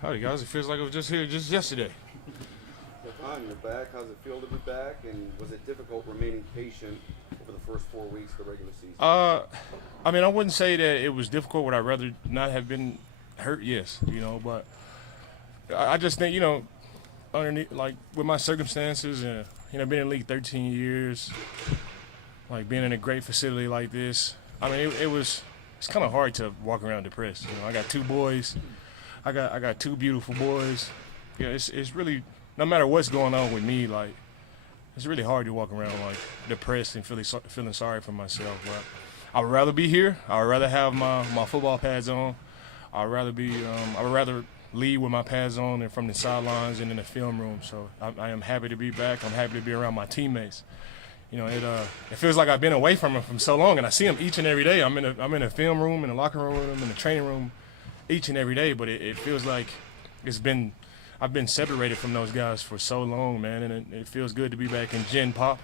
Howdy guys, it feels like I was just here just yesterday. You're back. How's it feel to be back? And was it difficult remaining patient over the first 4 weeks of the regular season? I mean, I wouldn't say that it was difficult. Would I rather not have been hurt? Yes, but I just think, underneath, like, with my circumstances and, being in the league 13 years, like, being in a great facility like this, I mean, it's kind of hard to walk around depressed. I got two boys. I got two beautiful boys. It's really, no matter what's going on with me, like, it's really hard to walk around, like, depressed and feeling sorry for myself. But I would rather be here. I would rather have my football pads on. I would rather lead with my pads on and from the sidelines and in the film room. So I am happy to be back. I'm happy to be around my teammates. It feels like I've been away from them from so long, and I see them each and every day. I'm in a film room, in the locker room, in the training room, each and every day. But it feels like I've been separated from those guys for so long, man, and it feels good to be back in Gen Pop,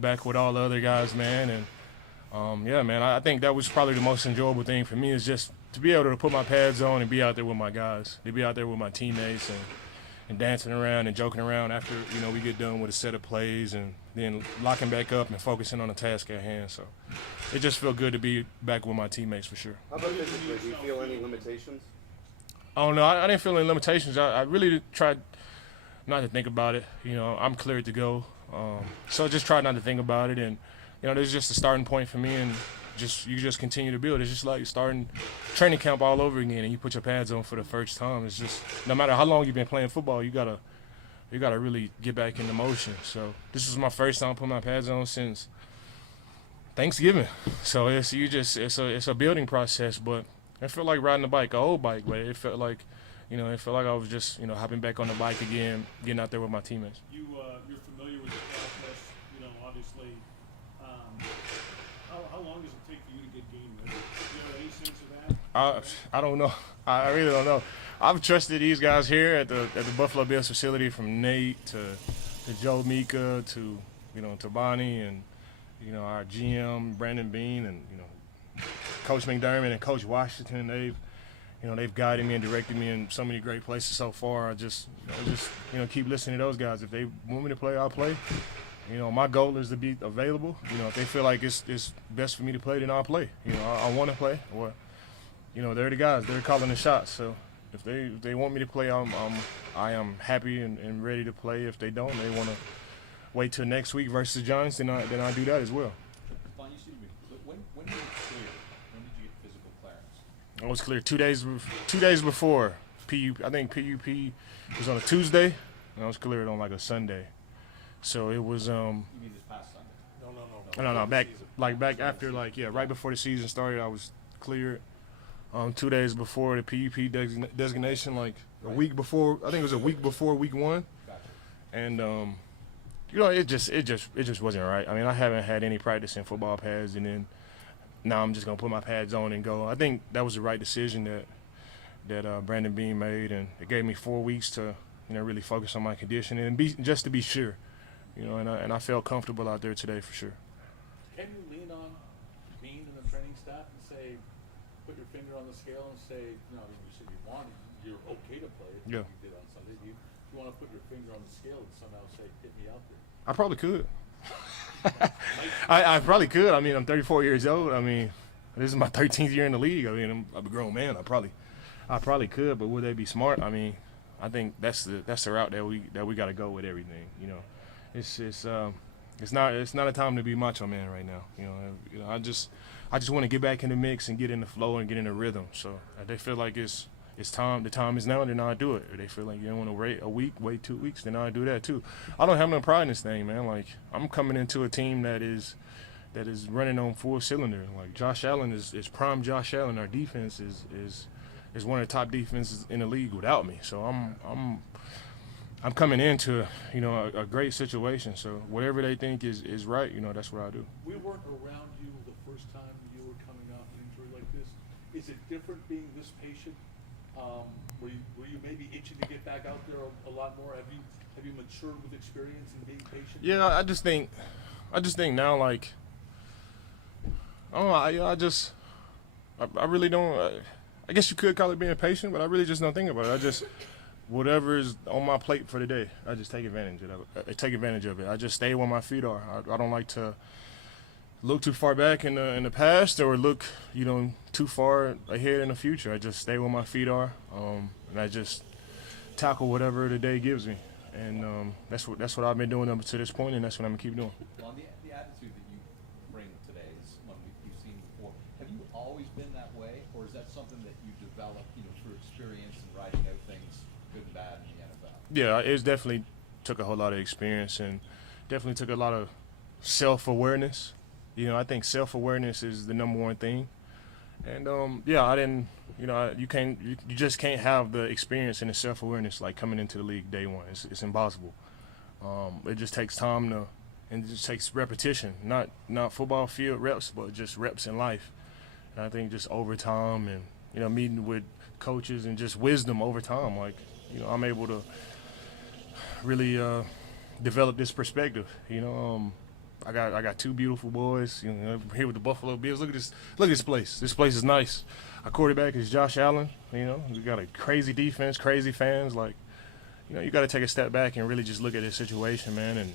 back with all the other guys, man. And yeah, man, I think that was probably the most enjoyable thing for me, is just to be able to put my pads on and be out there with my guys, to be out there with my teammates and dancing around and joking around after, we get done with a set of plays, and then locking back up and focusing on the task at hand. So it just felt good to be back with my teammates for sure. How about physically? Do you feel any limitations? Oh, no, I didn't feel any limitations. I really tried not to think about it. I'm cleared to go. So I just tried not to think about it. And, this is just a starting point for me, and you just continue to build. It's just like starting training camp all over again, and you put your pads on for the first time. It's just, no matter how long you've been playing football, you gotta really get back into motion. So this is my first time putting my pads on since Thanksgiving. So it's a building process, but it felt like riding a bike, an old bike, but it felt like, I was just, hopping back on the bike again, getting out there with my teammates. You're familiar with the process, obviously. How long does it take for you to get game ready? Do you have any sense of that? I don't know. I really don't know. I've trusted these guys here at the Buffalo Bills facility, from Nate to Joe Mika to to Bonnie and our GM Brandon Bean and Coach McDermott and Coach Washington. They've guided me and directed me in so many great places so far. I just keep listening to those guys. If they want me to play, I'll play. My goal is to be available. If they feel like it's best for me to play, then I'll play. I want to play. Or, they're the guys. They're calling the shots. So if they want me to play, I am happy and ready to play. If they don't, they want to wait till next week versus the Giants, then I do that as well. When did you clear? When did you get physical clearance? I was clear 2 days before PUP. I think PUP was on a Tuesday, and I was cleared on like a Sunday. So it was You mean this past Sunday? no, back after, right before the season started, I was cleared. 2 days before the PUP designation, like a week before. I think it was a week before week one. Gotcha. And it just wasn't right. I mean, I haven't had any practice in football pads, and then now I'm just gonna put my pads on and go. I think that was the right decision that Brandon Bean made, and it gave me 4 weeks to really focus on my conditioning and just to be sure. And I felt comfortable out there today for sure. Can you lean on Bean and the training staff and say, put your finger on the scale and say, you said you're okay to play it, Yeah. like you did on Sunday. Do you want to put your finger on the scale and somehow say, hit me out there? I probably could. I probably could. I mean, I'm 34 years old. I mean, this is my 13th year in the league. I mean, I'm a grown man. I probably could, but would they be smart? I mean, I think that's the route that we got to go with everything. It's not a time to be macho man right now. I just want to get back in the mix and get in the flow and get in the rhythm. So if they feel like it's time, the time is now, then I do it. If they feel like you don't want to wait a week, wait 2 weeks, then I do that too. I don't have no pride in this thing, man. Like, I'm coming into a team that is running on full cylinder. Like, Josh Allen is prime Josh Allen. Our defense is one of the top defenses in the league without me. So I'm coming into a great situation. So whatever they think is right, that's what I do. We weren't around you the first time you were coming off an injury like this. Is it different being this patient? Were you maybe itching to get back out there a lot more? Have you matured with experience and being patient? Yeah, I just think now, like, I don't know. I really don't. I guess you could call it being patient, but I really just don't think about it. I just whatever is on my plate for the day, I just take advantage of it. I just stay where my feet are. I don't like to look too far back in the past or look too far ahead in the future. I just stay where my feet are, and I just tackle whatever the day gives me. And that's what I've been doing up to this point, and that's what I'm gonna keep doing. Well, the attitude that you bring today is one we've seen before. Have you always been that way, or is that something that you developed, through experience and riding out things good and bad in the NFL? Yeah, it's definitely took a whole lot of experience and definitely took a lot of self-awareness. I think self-awareness is the number one thing. And I didn't, you just can't have the experience and the self-awareness like coming into the league day one. It's impossible. It just takes time and it just takes repetition, not football field reps, but just reps in life. And I think just over time and, meeting with coaches and just wisdom over time, like, I'm able to really develop this perspective. I got two beautiful boys. Here with the Buffalo Bills. Look at this place. This place is nice. Our quarterback is Josh Allen. We got a crazy defense, crazy fans. Like, you got to take a step back and really just look at this situation, man,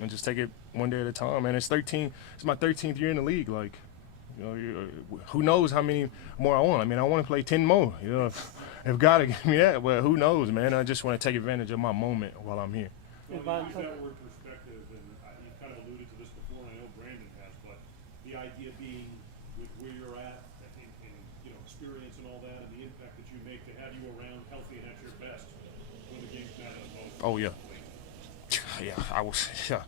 and just take it one day at a time. Man, it's my 13th year in the league. Like, who knows how many more I want? I mean, I want to play 10 more. If God will give me that, but who knows, man? I just want to take advantage of my moment while I'm here. Well, you use that word perspective, and you kind of alluded to this before, and I know Brandon has, but the idea being with where you're at and experience and all that, and the impact that you make to have you around healthy and at your best when the games matter the most. Oh yeah, yeah. I was. Yeah.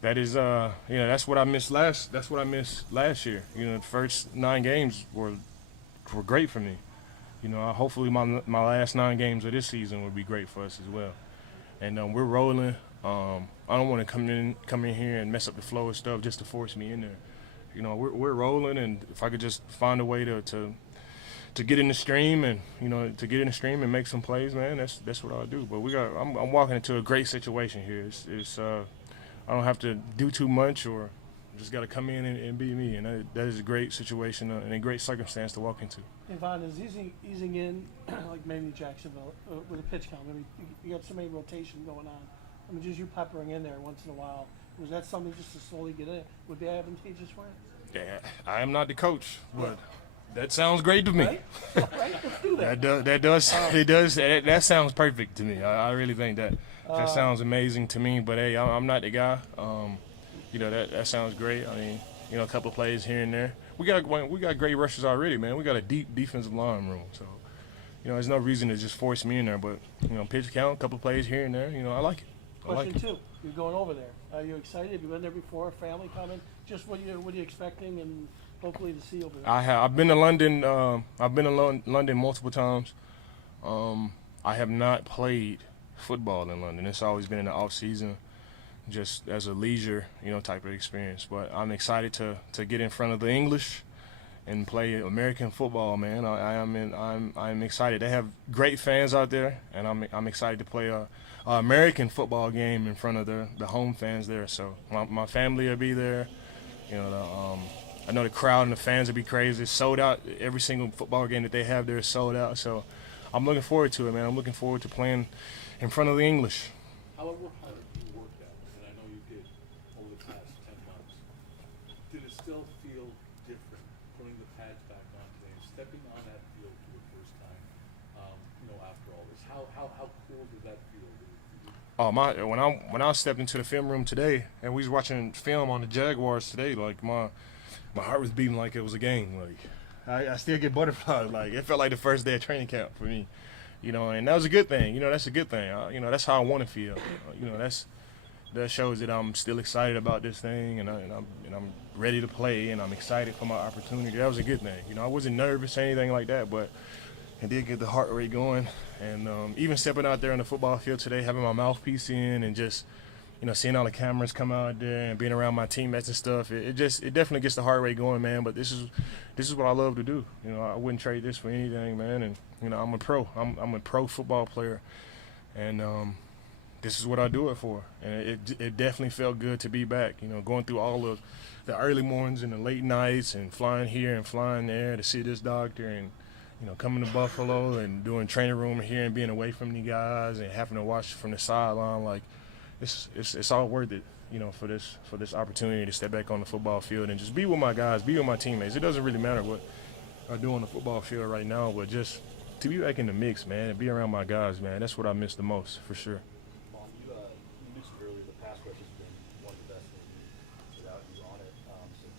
That is, that's what I missed last. That's what I missed last year. The first 9 games were great for me. Hopefully my last 9 games of this season will be great for us as well. And we're rolling. I don't want to come in here and mess up the flow of stuff just to force me in there. We're rolling, and if I could just find a way to get in the stream and make some plays, man, that's what I'll do. But I'm walking into a great situation here. It's I don't have to do too much, or just got to come in and be me, and that is a great situation and a great circumstance to walk into. Yvonne, is easing in like maybe Jacksonville with a pitch count? I mean, you got so many rotation going on. I mean, just you peppering in there once in a while. Was that something just to slowly get in? Would be advantageous for you? Yeah, I am not the coach, but that sounds great to me. Right? Right? Let's do that. That sounds perfect to me. I really think that sounds amazing to me. But hey, I'm not the guy. That sounds great. I mean, a couple of plays here and there. We got great rushers already, man. We got a deep defensive line room, so there's no reason to just force me in there. But pitch count, a couple of plays here and there. I like it. Question 2: you're going over there. Are you excited? Have you been there before? Family coming? Just what are you expecting, and hopefully to see over there? I've been to London. I've been to London multiple times. I have not played football in London. It's always been in the off season, just as a leisure, type of experience. But I'm excited to get in front of the English and play American football, man. I'm excited. They have great fans out there, and I'm excited to play a American football game in front of the home fans there. So my family will be there. I know the crowd and the fans will be crazy. It's sold out. Every single football game that they have there is sold out. So I'm looking forward to it, man. I'm looking forward to playing in front of the English. However hard you worked at, and I know you did over the past 10 months, did it still feel different putting the pads back on today and stepping on that field for the first time, after all this? How cool did that feel? Oh, when I stepped into the film room today and we was watching film on the Jaguars today, like my heart was beating like it was a game. Like I still get butterflies. Like it felt like the first day of training camp for me, and that was a good thing. That's a good thing. That's how I want to feel. That shows that I'm still excited about this thing, and I'm ready to play, and I'm excited for my opportunity. That was a good thing. I wasn't nervous or anything like that, but it did get the heart rate going. And even stepping out there on the football field today, having my mouthpiece in, and just seeing all the cameras come out there and being around my teammates and stuff, it definitely gets the heart rate going, man. But this is what I love to do. I wouldn't trade this for anything, man. And I'm a pro. I'm a pro football player, and this is what I do it for. And it definitely felt good to be back. Going through all of the early mornings and the late nights and flying here and flying there to see this doctor and coming to Buffalo and doing training room here and being away from the guys and having to watch from the sideline, like it's all worth it, for this opportunity to step back on the football field and just be with my guys, be with my teammates. It doesn't really matter what I do on the football field right now, but just to be back in the mix, man, and be around my guys, man. That's what I miss the most, for sure. Vaughn, you mentioned earlier the pass rush has been one of the best in the league without you on it, so it's been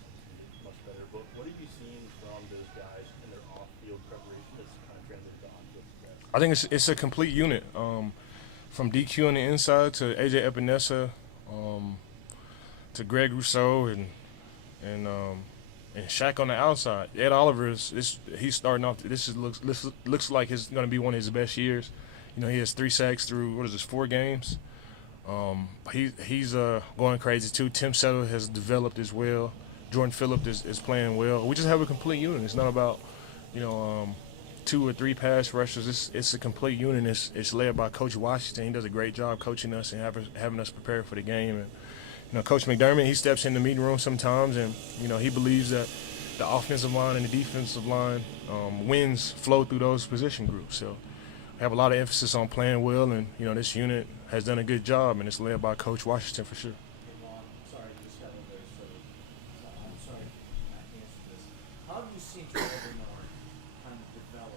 much better. But what have you seen from those guys in their off-field preparation that's kind of translated to on-field success? I think it's a complete unit. From DQ on the inside to AJ Epinesa, to Greg Rousseau and Shaq on the outside. Ed Oliver he's starting off. Looks like it's going to be one of his best years. He has 3 sacks through 4 games. He's going crazy too. Tim Settle has developed as well. Jordan Phillips is playing well. We just have a complete unit. It's not about 2 or 3 pass rushers. It's a complete unit. It's led by Coach Washington. He does a great job coaching us and having us prepared for the game. And Coach McDermott, he steps in the meeting room sometimes, and he believes that the offensive line and the defensive line wins flow through those position groups. So we have a lot of emphasis on playing well, and this unit has done a good job, and it's led by Coach Washington for sure. Sorry, just got in there, so I'm sorry I can't answer this. How have you seen Trevor Bernard kind of develop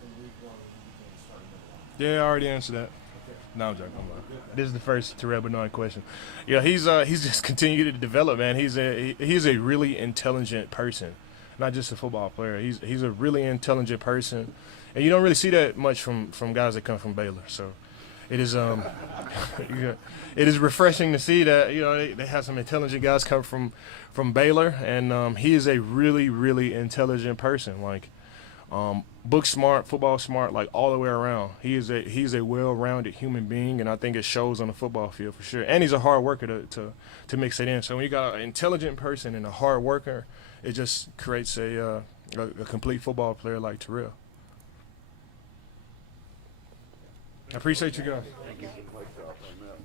from week 1 when he became starting middle line? Yeah, I already answered that. No, I'm joking. This is the first Terrell Bernard question. Yeah, he's just continued to develop, man. He's a really intelligent person, not just a football player. He's a really intelligent person, and you don't really see that much from guys that come from Baylor. So it is it is refreshing to see that they have some intelligent guys come from Baylor, and he is a really, really intelligent person. Like book smart, football smart, like all the way around. He's a well-rounded human being, and I think it shows on the football field for sure. And he's a hard worker to mix it in. So when you got an intelligent person and a hard worker, it just creates a complete football player like Terrell. I appreciate you guys. Thank you. Mic drop on that.